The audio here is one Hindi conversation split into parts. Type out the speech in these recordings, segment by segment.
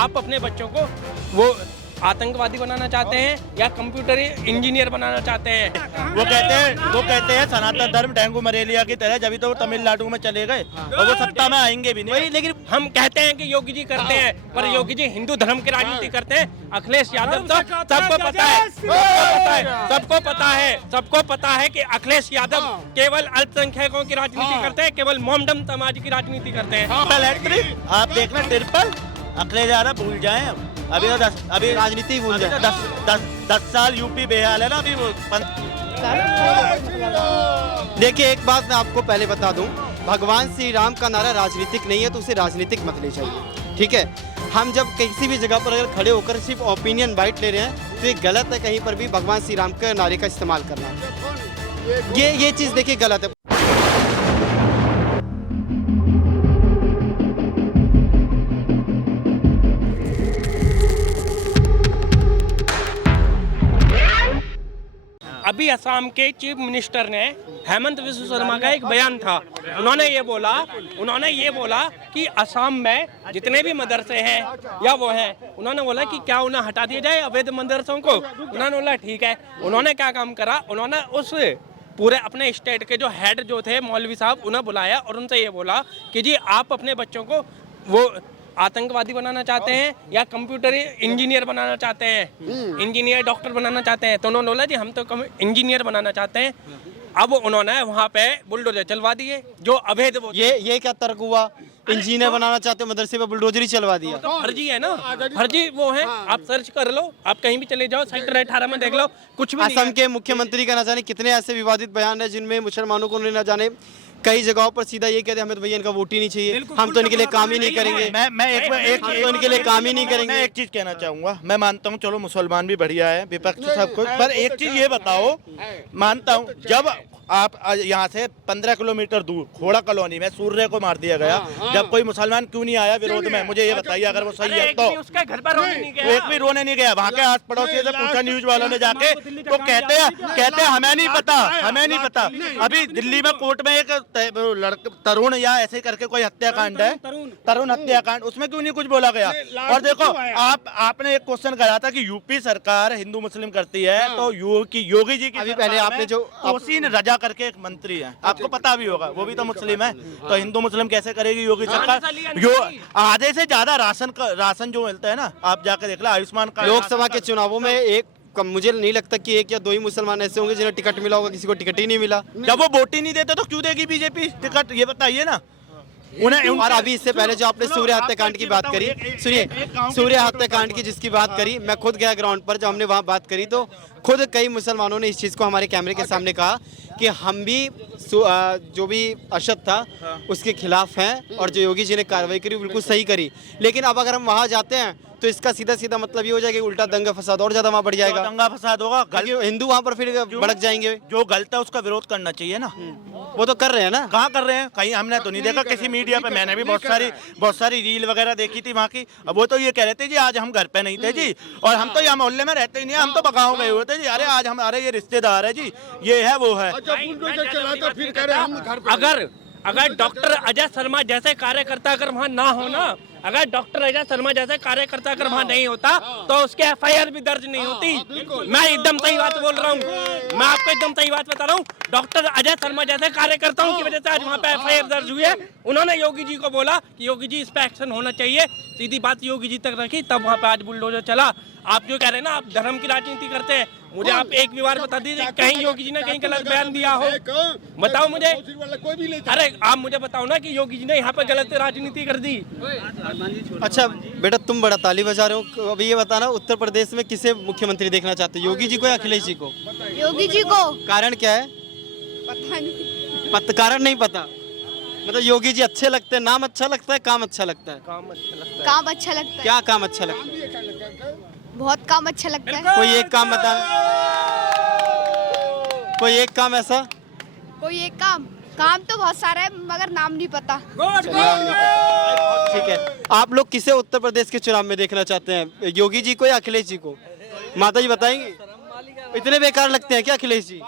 आप अपने बच्चों को वो आतंकवादी बनाना चाहते हैं या कंप्यूटर इंजीनियर बनाना चाहते हैं। वो कहते हैं सनातन धर्म डेंगू मलेरिया की तरह, जब तो वो तमिलनाडु में चले गए और वो सत्ता में आएंगे भी नहीं। लेकिन हम कहते हैं कि योगी जी करते हैं, पर योगी जी हिंदू धर्म की राजनीति करते हैं। अखिलेश यादव तो सबको पता है, सबको पता है कि अखिलेश यादव केवल अल्पसंख्यकों की राजनीति करते हैं, केवल मोमडम समाज की राजनीति करते हैं। आप देखना ट्रिपल अखिलेश यादव भूल जाए अभी राजनीति भूल जाए। 10 साल यूपी बेहाल है ना अभी वो। देखिए एक बात मैं आपको पहले बता दूं, भगवान श्री राम का नारा राजनीतिक नहीं है तो उसे राजनीतिक मत ले जाइए, ठीक है। हम जब किसी भी जगह पर अगर खड़े होकर सिर्फ ओपिनियन बाइट ले रहे हैं तो ये गलत है कहीं पर भी भगवान श्री राम के नारे का इस्तेमाल करना। ये चीज़ देखिए गलत है। अभी असम के चीफ मिनिस्टर ने हेमंत विश्व शर्मा का एक बयान था। उन्होंने ये बोला कि असम में जितने भी मदरसे हैं या वो हैं, उन्होंने बोला कि क्या उन्हें हटा दिया जाए अवैध मदरसों को। उन्होंने बोला ठीक है। उन्होंने क्या काम करा, उन्होंने उस पूरे अपने स्टेट के जो हेड जो थे मौलवी साहब, उन्हें बुलाया और उनसे ये बोला कि जी आप अपने बच्चों को वो आतंकवादी बनाना चाहते हैं या कंप्यूटर इंजीनियर बनाना चाहते हैं, इंजीनियर डॉक्टर बनाना चाहते हैं। तो उन्होंने बोला जी हम तो इंजीनियर बनाना चाहते हैं। अब उन्होंने वहाँ पे बुलडोजर चलवा दिए जो अवैध। ये क्या तर्क हुआ? इंजीनियर बनाना चाहते हो, मदरसे पे बुलडोजर ही चलवा दिया। तो फर्जी है ना, फर्जी वो है। आप सर्च कर लो, आप कहीं भी चले जाओ, सेक्टर 18 में देख लो, कुछ भी। असम के मुख्यमंत्री का न जाने कितने ऐसे विवादित बयान है जिनमें मुसलमानों को न जाने कई जगहों पर सीधा ये कहते हैं हमें तो भैया इनका वोट ही नहीं चाहिए, हम तो इनके लिए काम ही नहीं करेंगे। मैं इनके लिए काम ही नहीं करेंगे। मैं एक चीज कहना चाहूंगा, मैं मानता हूँ चलो मुसलमान भी बढ़िया है, विपक्ष सब कुछ, पर एक चीज ये बताओ, मानता हूँ जब आप यहाँ से 15 किलोमीटर दूर खोड़ा कॉलोनी में सूर्य को मार दिया गया, जब कोई मुसलमान क्यों नहीं आया विरोध में? मुझे ये बताइए, अगर वो सही है तो। उसका घर पर एक भी रोने नहीं गया। वहाँ के आस पड़ोसी से पूछा न्यूज वालों ने जाके, तो कहते हैं हमें नहीं पता। अभी दिल्ली में कोर्ट में एक तरुण या ऐसे करके कोई हत्याकांड है, तरुण हत्याकांड, उसमें क्यों नहीं कुछ बोला गया? और देखो आपने एक क्वेश्चन करा था कि यूपी सरकार हिंदू मुस्लिम करती है, तो योगी जी की पहले आपने जो तोसीन रजा करके एक मंत्री है, आपको पता भी होगा, वो भी तो मुस्लिम है, तो हिंदू मुस्लिम कैसे करेगी योगी सरकार? आधे से ज्यादा राशन जो मिलता है ना, आप जाकर देख लो आयुष्मान कार्ड। लोकसभा के चुनावों में मुझे नहीं लगता कि एक या दो ही मुसलमान ऐसे होंगे जिन्हें टिकट मिला होगा, किसी को टिकट ही नहीं मिला। जब वो वोट ही नहीं देते तो क्यों देगी बीजेपी टिकट, ये बताइए ना उन्हें। और अभी इससे पहले जो आपने सूर्य हत्याकांड की बात करी, सुनिए, सूर्य हत्याकांड की जिसकी बात करी, मैं खुद गया ग्राउंड पर, जब हमने वहाँ बात करी तो खुद कई मुसलमानों ने इस चीज़ को हमारे कैमरे के सामने कहा कि हम भी जो भी अशद था उसके खिलाफ हैं और जो योगी जी ने कार्रवाई करी बिल्कुल सही करी। लेकिन अब अगर हम वहाँ जाते हैं तो इसका सीधा मतलब ये हो जाएगा कि उल्टा दंगा फसाद और ज्यादा वहाँ बढ़ जाएगा। दंगा फसाद होगा, हिंदू वहाँ पर फिर भड़क जाएंगे। जो गलत है उसका विरोध करना चाहिए ना। वो तो कर रहे हैं ना। कहाँ कर रहे हैं? कहीं हमने तो नहीं देखा किसी मीडिया पे। मैंने भी बहुत सारी रील वगैरह देखी थी वहाँ की। अब वो तो ये कह रहे थे जी आज हम घर पे नहीं थे जी, और हम तो यहाँ मोहल्ले में रहते ही नहीं, हम तो गाँव गए हुए थे जी। अरे आज हमारे ये रिश्तेदार है जी, ये है वो है। अगर डॉक्टर अजय शर्मा जैसे कार्यकर्ता अगर वहाँ ना हो ना, अगर डॉक्टर अजय शर्मा जैसे कार्यकर्ता अगर वहाँ नहीं होता तो उसके एफआईआर भी दर्ज नहीं होती। मैं एकदम सही बात बोल रहा हूँ, मैं आपको एकदम सही बात बता रहा हूँ। डॉक्टर अजय शर्मा जैसे कार्यकर्ताओं की वजह से आज वहाँ पे एफआईआर दर्ज हुई है। उन्होंने योगी जी को बोला कि योगी जी इस पे एक्शन होना चाहिए, सीधी बात योगी जी तक रखी, तब वहाँ पे आज बुलडोजर चला। आप जो कह रहे हैं ना, आप धर्म की राजनीति करते हैं, मुझे आप एक भी बार बता दीजिए कहीं योगी जी ने कहीं गलत बयान दिया हो, बताओ मुझे। अरे आप मुझे बताओ ना कि योगी जी ने यहाँ पे गलत राजनीति कर दी। अच्छा बेटा, तुम बड़ा ताली बजा रहे हो, अभी ये बताना उत्तर प्रदेश में किसे मुख्यमंत्री देखना चाहते हो, योगी जी को या अखिलेश जी को? योगी जी को। कारण क्या है? पता नहीं। कारण नहीं पता, मतलब योगी जी अच्छे लगते हैं, नाम अच्छा लगता है, काम अच्छा लगता है? काम अच्छा लगता है। क्या काम अच्छा लगता है? बहुत काम अच्छा लगता है। कोई एक काम बता, कोई एक काम ऐसा? कोई एक काम तो बहुत सारा है मगर नाम नहीं पता। ठीक है, आप लोग किसे उत्तर प्रदेश के चुनाव में देखना चाहते हैं, योगी जी को या अखिलेश जी को? माता जी बताएंगी। इतने बेकार लगते हैं क्या अखिलेश जी?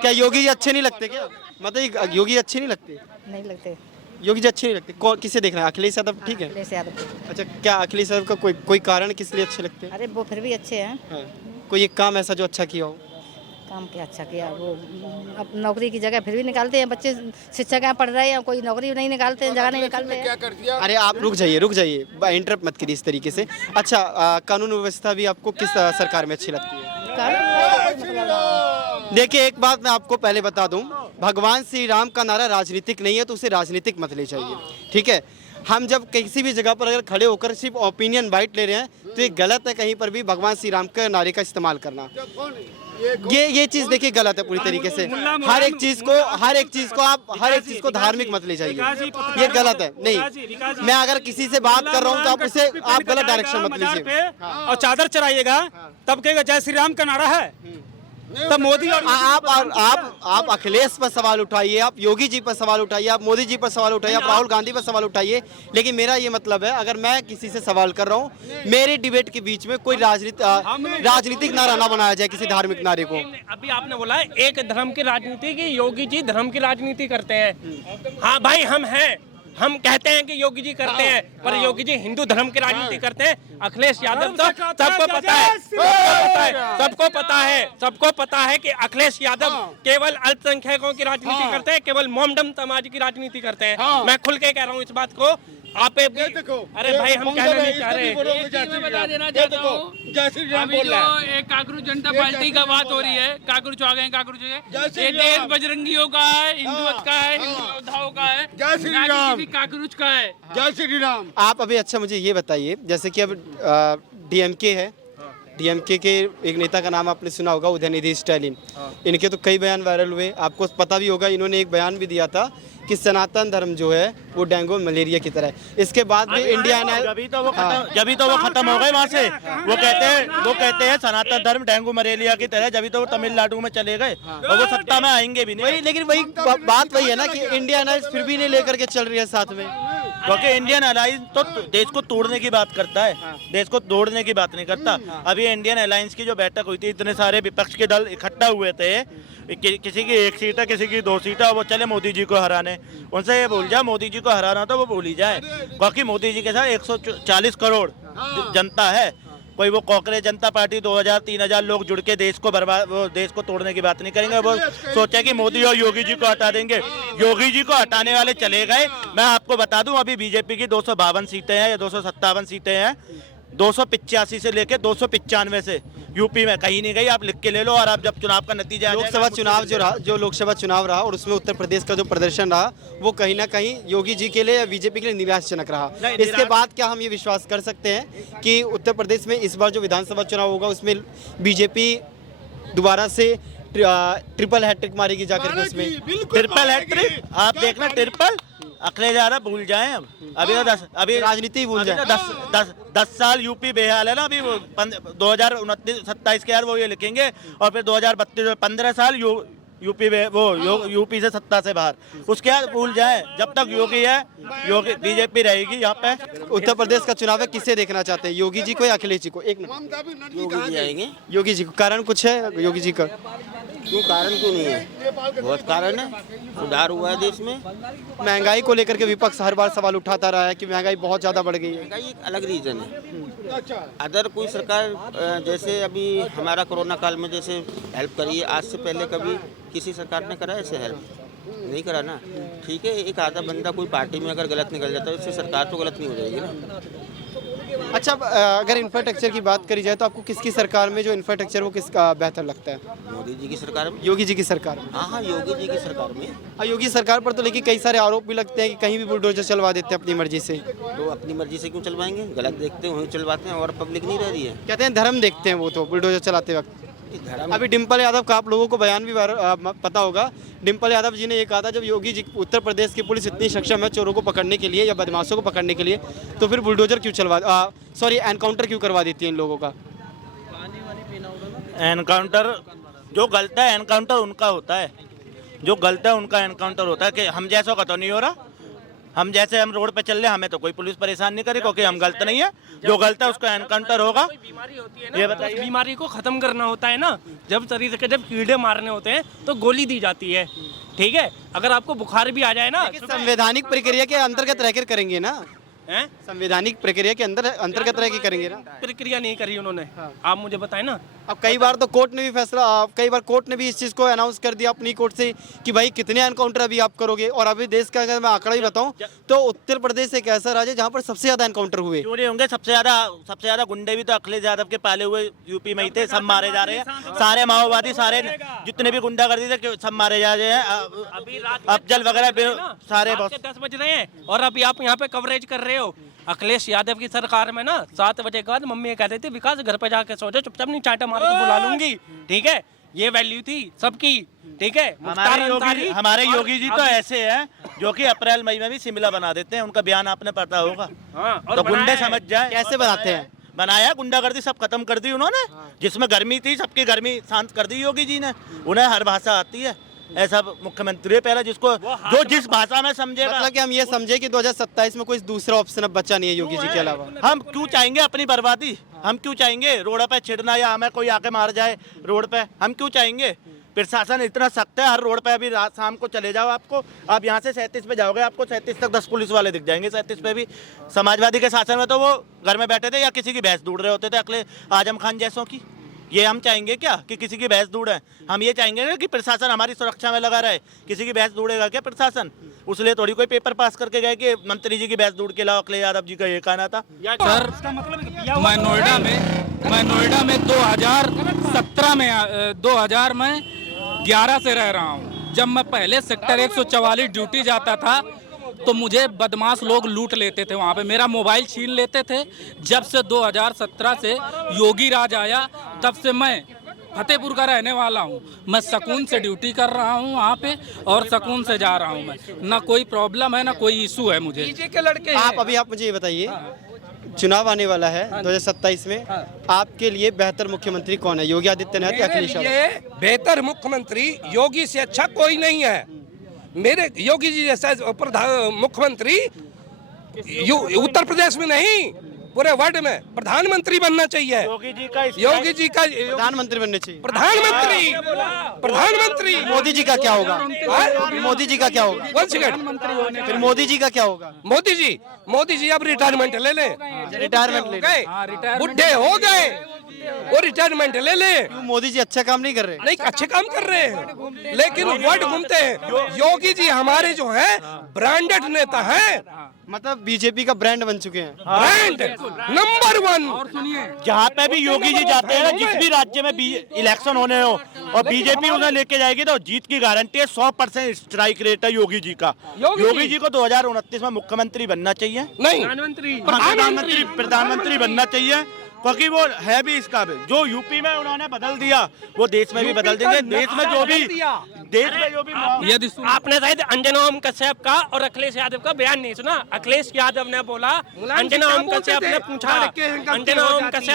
क्या योगी जी अच्छे नहीं लगते क्या? माता जी योगी अच्छे नहीं लगते? नहीं लगते। योगी जी अच्छे नहीं लगते? किसे देख रहे हैं? अखिलेश यादव ठीक है। अखिलेश यादव। अच्छा, क्या अखिलेश यादव का कोई कारण किस लिए अच्छे लगते हैं? अरे वो फिर भी अच्छे हैं। हाँ। कोई एक काम ऐसा जो अच्छा किया हो? काम क्या अच्छा किया वो, अब नौकरी की जगह फिर भी निकालते हैं बच्चे, शिक्षा क्या पढ़ रहे हैं, कोई नौकरी नहीं निकालते हैं, जगह नहीं निकालते हैं। अरे आप रुक जाइए, इंटरप्ट मत करिए इस तरीके से। अच्छा, कानून व्यवस्था भी आपको किस सरकार में अच्छी लगती है? देखिए, एक बात मैं आपको पहले बता दूं, भगवान श्री राम का नारा राजनीतिक नहीं है, तो उसे राजनीतिक मत ले जाइए, ठीक है? हम जब किसी भी जगह पर अगर खड़े होकर सिर्फ ओपिनियन बाइट ले रहे हैं तो ये गलत है कहीं पर भी भगवान श्री राम के नारे का इस्तेमाल करना। ये चीज देखिए गलत है पूरी तरीके से। हर एक चीज को धार्मिक मत ले जाइए, ये गलत है। नहीं, मैं अगर किसी से बात कर रहा हूँ तो आप गलत डायरेक्शन मत लीजिए। और चादर चढ़ाइएगा तब कहेगा जय श्री राम का नारा है, तब मोदी और आप अखिलेश पर सवाल उठाइए, आप योगी जी पर सवाल उठाइए, आप मोदी जी पर सवाल उठाइए, आप राहुल गांधी पर सवाल उठाइए, लेकिन मेरा ये मतलब है, अगर मैं किसी से सवाल कर रहा हूँ, मेरे डिबेट के बीच में कोई राजनीतिक नारा ना बनाया जाए, किसी धार्मिक नारे को। अभी आपने बोला एक धर्म की राजनीति की, योगी जी धर्म की राजनीति करते हैं। हाँ भाई, हम कहते हैं कि योगी जी करते हैं, पर योगी जी हिंदू धर्म की राजनीति करते हैं। अखिलेश यादव तो सबको पता है कि अखिलेश यादव केवल अल्पसंख्यकों की राजनीति करते हैं, केवल मोमडम समाज की राजनीति करते हैं। मैं खुल के कह रहा हूँ इस बात को। आप अरे भाई, हम कहना नहीं चाह रहे। मैं बता देना चाहता हूँ, अभी जो एक काकरू जनता पार्टी का बात हो रही है, काकरू आ गए, काकरू ये देश बजरंगियों का है, हिंदुत्व का है, हिंदू योद्धाओं का है, ना कि किसी काकरूच का है। जय श्री राम। आप अभी अच्छा मुझे ये बताइए, जैसे कि अब डीएमके है, डीएमके के एक नेता का नाम आपने सुना होगा, उदयनिधि स्टालिन। इनके तो कई बयान वायरल हुए, आपको पता भी होगा, इन्होंने एक बयान भी दिया था कि सनातन धर्म जो है वो डेंगू मलेरिया की तरह है। इसके बाद भी इंडिया ने जब तो वो खत्म हो गए वहाँ से। वो कहते हैं सनातन धर्म डेंगू मलेरिया की तरह, जब तो वो तमिलनाडु में चले गए और वो सत्ता में आएंगे भी नहीं। लेकिन वही बात वही है ना कि इंडिया ने फिर भी नहीं लेकर के चल रही है साथ में, क्योंकि इंडियन अलायंस तो देश को तोड़ने की बात करता है, देश को तोड़ने की बात नहीं करता। अभी इंडियन अलायंस की जो बैठक हुई थी, इतने सारे विपक्ष के दल इकट्ठा हुए थे, किसी की 1 सीट है, किसी की 2 सीट है, वो चले मोदी जी को हराने। उनसे ये बोल जाए मोदी जी को हराना तो वो भूल ही जाए, क्योंकि मोदी जी के साथ 140 करोड़ जनता है। कोई वो कॉकरेज जनता पार्टी 2000-3000 लोग जुड़ के देश को तोड़ने की बात नहीं करेंगे। वो सोचा कि मोदी और योगी जी को हटा देंगे। योगी जी को हटाने वाले चले गए। मैं आपको बता दूं, अभी बीजेपी की 252 सीटें हैं या 257 सीटें हैं, 285 से लेके 295 से यूपी में कहीं नहीं गई। आप लिख के ले लो, और आप जब चुनाव का नतीजा लोकसभा चुनाव रहा और उसमें उत्तर प्रदेश का जो प्रदर्शन रहा, वो कहीं ना कहीं योगी जी के लिए या बीजेपी के लिए निराशाजनक रहा। इसके बाद क्या हम ये विश्वास कर सकते हैं कि उत्तर प्रदेश में इस बार जो विधानसभा चुनाव होगा उसमें बीजेपी दोबारा से ट्रिपल हैट्रिक मारेगी जाकर के? उसमें ट्रिपल हैट्रिक आप देखना, ट्रिपल अखिलेश यादव भूल जाएं। अभी तो अभी राजनीति भूल जाए। 10 साल यूपी बेहाल है ना। अभी 2029-27 के यार वो ये लिखेंगे, और फिर 2032 15 साल यूपी से सत्ता से बाहर। उसके बाद भूल जाए, जब तक योगी है, योगी बीजेपी रहेगी यहाँ पे। उत्तर प्रदेश का चुनाव है, किसे देखना चाहते हैं, योगी जी को या अखिलेश जी को? एक मिनट। योगी जी आएंगे। योगी जी को कारण कुछ है योगी जी का? क्यों कारण क्यों नहीं है? बहुत कारण है, सुधार हुआ है देश में। महंगाई को लेकर के विपक्ष हर बार सवाल उठाता रहा है कि महंगाई बहुत ज्यादा बढ़ गई है। महंगाई एक अलग रीजन है। अदर कोई सरकार, जैसे अभी हमारा कोरोना काल में जैसे हेल्प करी है, आज से पहले कभी किसी सरकार ने करा ऐसे हेल्प? नहीं करा ना। ठीक है, एक आधा बंदा कोई पार्टी में अगर गलत निकल जाता है, उससे सरकार तो गलत नहीं हो जाएगी ना। अच्छा, अगर इंफ्रास्ट्रक्चर की बात करी जाए तो आपको किसकी सरकार में जो इंफ्रास्ट्रक्चर वो किसका बेहतर लगता है? मोदी जी की सरकार में। योगी जी की सरकार में? हाँ, योगी जी की सरकार में। हाँ, योगी सरकार पर तो लेकिन कई सारे आरोप भी लगते हैं कि कहीं भी बुलडोजर चलवा देते हैं अपनी मर्जी से। तो अपनी मर्जी से क्यों चलवाएंगे? गलत देखते हैं वहीं चलवाते हैं, और पब्लिक नहीं रह रही है। कहते हैं धर्म देखते हैं वो तो बुलडोजर चलाते वक्त। धर्म अभी डिम्पल यादव का आप लोगों को बयान भी पता होगा। डिम्पल यादव जी ने ये कहा था, जब योगी जी उत्तर प्रदेश की पुलिस इतनी सक्षम है चोरों को पकड़ने के लिए या बदमाशों को पकड़ने के लिए, तो फिर बुलडोजर क्यों एनकाउंटर क्यों करवा देती है इन लोगों का? एनकाउंटर जो गलत है, एनकाउंटर उनका होता है। जो गलत है उनका एनकाउंटर होता है। कि हम जैसों का तो नहीं हो रहा। हम जैसे हम रोड पे चल रहे, हमें तो कोई पुलिस परेशान नहीं करे, क्योंकि हम गलत नहीं है। जो गलत है उसका एनकाउंटर होगा। बीमारी होती है ना, ये बताइए, बीमारी को खत्म करना होता है ना, जब शरीर के जब कीड़े मारने होते हैं तो गोली दी जाती है, ठीक है, अगर आपको बुखार भी आ जाए ना, संवैधानिक प्रक्रिया के अंतर्गत रहकर करेंगे ना, हैं? संवैधानिक प्रक्रिया के अंतर्गत रह के करेंगे ना। प्रक्रिया नहीं करी उन्होंने, आप मुझे बताएं ना। अब कई बार तो कोर्ट ने भी फैसला, कई बार कोर्ट ने भी इस चीज़ को अनाउंस कर दिया अपनी कोर्ट से कि भाई कितने एनकाउंटर अभी आप करोगे। और अभी देश का अगर मैं आंकड़ा ही बताऊं तो उत्तर प्रदेश एक ऐसा राज्य है जहां पर सबसे ज्यादा एनकाउंटर हुए। क्यों नहीं होंगे? सबसे ज्यादा गुंडे भी तो अखिलेश यादव के पाले हुए यूपी में ही थे, सब मारे जा रहे हैं। सारे माओवादी, सारे जितने भी गुंडागर्दी थे सब मारे जा रहे हैं। अफजल वगैरह सारे 10 बज रहे हैं और अभी आप यहाँ पे कवरेज कर रहे हो। अखिलेश यादव की सरकार में ना 7 बजे के बाद मम्मी कहते थे विकास घर पे जाके सो जाओ, चुपचाप नहीं चाटा मार के बुला लूंगी, ठीक है। ये वैल्यू थी सबकी, ठीक है। हमारे योगी जी तो ऐसे हैं जो कि अप्रैल मई में भी शिमला बना देते हैं, उनका बयान आपने पता होगा। और तो गुंडे समझ जाए कैसे बनाते हैं? बनाया, गुंडागर्दी सब खत्म कर दी उन्होंने। जिसमें गर्मी थी सबकी गर्मी शांत कर दी योगी जी ने। उन्हें हर भाषा आती है, ऐसा मुख्यमंत्री है पहला जिसको जो जिस भाषा में समझेगा। मतलब कि हम ये समझे कि 2027 में कोई दूसरा ऑप्शन अब बचा नहीं है योगी जी के अलावा। हम क्यों चाहेंगे अपनी बर्बादी? हम क्यों चाहेंगे रोड पे छिड़ना या हमें कोई आके मार जाए रोड पे? हम क्यों चाहेंगे? प्रशासन इतना सख्त है, हर रोड पे अभी रात शाम को चले जाओ, आपको आप यहाँ से 37 पे जाओगे, आपको 37 तक 10 पुलिस वाले दिख जाएंगे। 37 पे भी समाजवादी के शासन में तो वो घर में बैठे थे या किसी की भैंस ढूंढ रहे होते थे, अखिलेश आजम खान जैसों की। ये हम चाहेंगे क्या कि किसी की भैंस ढूंढे? हम ये चाहेंगे कि प्रशासन हमारी सुरक्षा में लगा रहे। किसी की भैंस ढूंढेगा क्या प्रशासन? उसलिए थोड़ी कोई पेपर पास करके गए कि मंत्री जी की भैंस ढूंढ के लाओ। अखिलेश यादव जी का ये कहना था। सर मैं नोएडा में 2011 से रह रहा हूँ। जब मैं पहले सेक्टर 144 ड्यूटी जाता था तो मुझे बदमाश लोग लूट लेते थे, वहाँ पे मेरा मोबाइल छीन लेते थे। जब से 2017 से योगी राज आया तब से मैं फतेहपुर का रहने वाला हूँ। मैं सुकून से ड्यूटी कर रहा हूँ वहाँ पे और सुकून से जा रहा हूँ। मैं ना कोई प्रॉब्लम है ना कोई इशू है मुझे। आप मुझे ये बताइए, चुनाव आने वाला है 2027 में, आपके लिए बेहतर मुख्यमंत्री कौन है, योगी आदित्यनाथ या अखिलेश यादव? बेहतर मुख्यमंत्री योगी से अच्छा कोई नहीं है। मेरे योगी जी जैसा मुख्यमंत्री उत्तर प्रदेश में नहीं पूरे वर्ल्ड में प्रधानमंत्री बनना चाहिए। योगी जी का प्रधानमंत्री बनने चाहिए। प्रधानमंत्री मोदी जी का क्या होगा? मोदी जी का क्या होगा? फिर मोदी जी का क्या होगा? मोदी जी अब रिटायरमेंट ले लें। रिटायरमेंट ले गए, बुढ़े हो गए, वो रिटायरमेंट ले ले। मोदी जी अच्छा काम नहीं कर रहे? नहीं, अच्छे काम कर रहे हैं लेकिन वर्ल्ड घूमते हैं। योगी जी हमारे जो है ब्रांडेड नेता हैं, मतलब बीजेपी का ब्रांड बन चुके हैं। Brand number 1। और सुनिए, जहाँ पे भी योगी जी जाते हैं ना, जिस भी राज्य में इलेक्शन होने हो और बीजेपी उन्हें लेके जाएगी तो जीत की गारंटी है। 100% स्ट्राइक रेट है योगी जी का। योगी जी को 2029 में मुख्यमंत्री बनना चाहिए, नहीं प्रधानमंत्री बनना चाहिए, क्योंकि वो है भी इसका भी। जो यूपी में उन्होंने बदल दिया वो देश में भी बदल देंगे। देश में जो भी यदि आपने शायद अंजना ओम कश्यप का और अखिलेश यादव का बयान नहीं सुना। अखिलेश यादव ने बोला, अंजना ओम कश्यप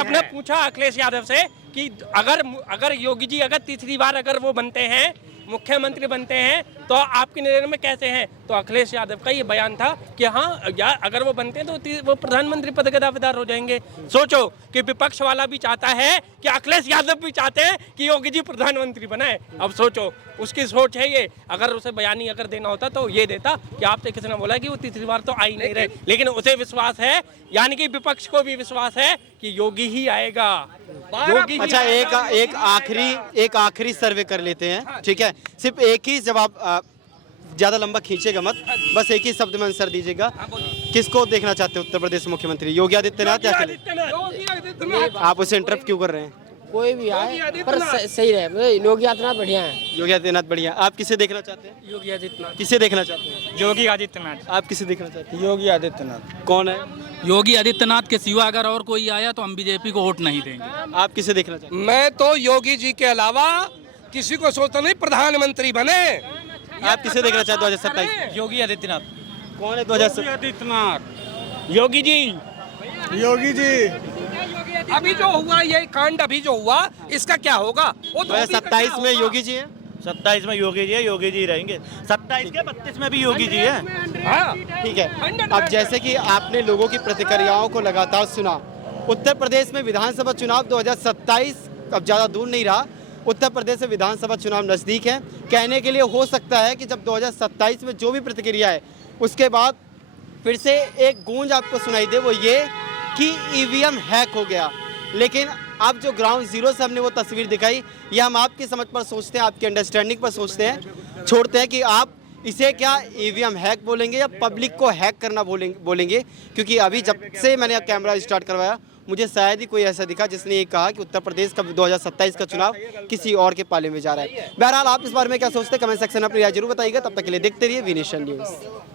ने पूछा अखिलेश यादव से कि अगर योगी जी अगर तीसरी बार अगर वो बनते हैं, मुख्यमंत्री बनते हैं तो आपकी नज़र में कैसे हैं? तो अखिलेश यादव का ये बयान था कि हाँ यार अगर वो बनते हैं तो वो प्रधानमंत्री पद के दावेदार हो जाएंगे। सोचो कि विपक्ष वाला भी चाहता है कि अखिलेश यादव भी चाहते हैं कि योगी जी प्रधानमंत्री बनाए। अब सोचो उसकी सोच है ये। अगर उसे बयान ही अगर देना होता तो ये देता कि आपसे किसी ने बोला कि वो तीसरी बार तो आ ही नहीं रहे, लेकिन उसे विश्वास है, यानी कि विपक्ष को भी विश्वास है कि योगी ही आएगा। अच्छा, एक आखिरी सर्वे कर लेते हैं, ठीक है? सिर्फ एक ही जवाब, ज्यादा लंबा खींचेगा मत, बस एक ही शब्द में आंसर दीजिएगा। किसको देखना चाहते हैं उत्तर प्रदेश मुख्यमंत्री, योगी आदित्यनाथ या अखिलेश? आप उसे इंटरप्ट क्यों कर रहे हैं? कोई भी आए पर सही रहे। योगी आदित्यनाथ बढ़िया है। योगी आदित्यनाथ बढ़िया। आप किसे देखना चाहते हैं? योगी आदित्यनाथ। किसे देखना चाहते हैं? योगी आदित्यनाथ। आप किसे देखना चाहते हैं? योगी आदित्यनाथ। कौन है? योगी आदित्यनाथ के सिवा अगर और कोई आया तो हम बीजेपी को वोट नहीं देंगे। आप किसे देखना चाहते हैं? मैं तो योगी जी के अलावा किसी को सोचता नहीं प्रधानमंत्री बने। आप किसे देखना चाहते हैं 2027? योगी आदित्यनाथ। कौन है 2027? आदित्यनाथ। योगी जी। योगी जी। अभी जो हुआ ये कांड अभी जो हुआ इसका क्या होगा? वो 2027 में योगी जी है। 27 में योगी जी है, योगी जी रहेंगे। 27 के 32 में भी योगी जी है। ठीक है। अब जैसे कि आपने लोगों की प्रतिक्रियाओं को लगातार सुना, उत्तर प्रदेश में विधानसभा चुनाव 2027 अब ज़्यादा दूर नहीं रहा। उत्तर प्रदेश में विधानसभा चुनाव नज़दीक है। कहने के लिए हो सकता है कि जब 2027 में जो भी प्रतिक्रिया है उसके बाद फिर से एक गूंज आपको सुनाई दे, वो ये कि ईवीएम हैक हो गया। लेकिन अब जो ग्राउंड जीरो से हमने वो तस्वीर दिखाई, ये हम आपकी समझ पर सोचते हैं, आपकी अंडरस्टैंडिंग पर सोचते हैं, छोड़ते हैं कि आप इसे क्या ईवीएम हैक बोलेंगे या पब्लिक को हैक करना बोलेंगे। क्योंकि अभी जब से मैंने कैमरा स्टार्ट करवाया मुझे शायद ही कोई ऐसा दिखा जिसने ये कहा कि उत्तर प्रदेश का 2027 का चुनाव किसी और के पाले में जा रहा है। बहरहाल आप इस बारे में क्या सोचते हैं, कमेंट सेक्शन में अपनी राय जरूर बताइएगा। तब तक के लिए देखते रहिए वी नेशन न्यूज़।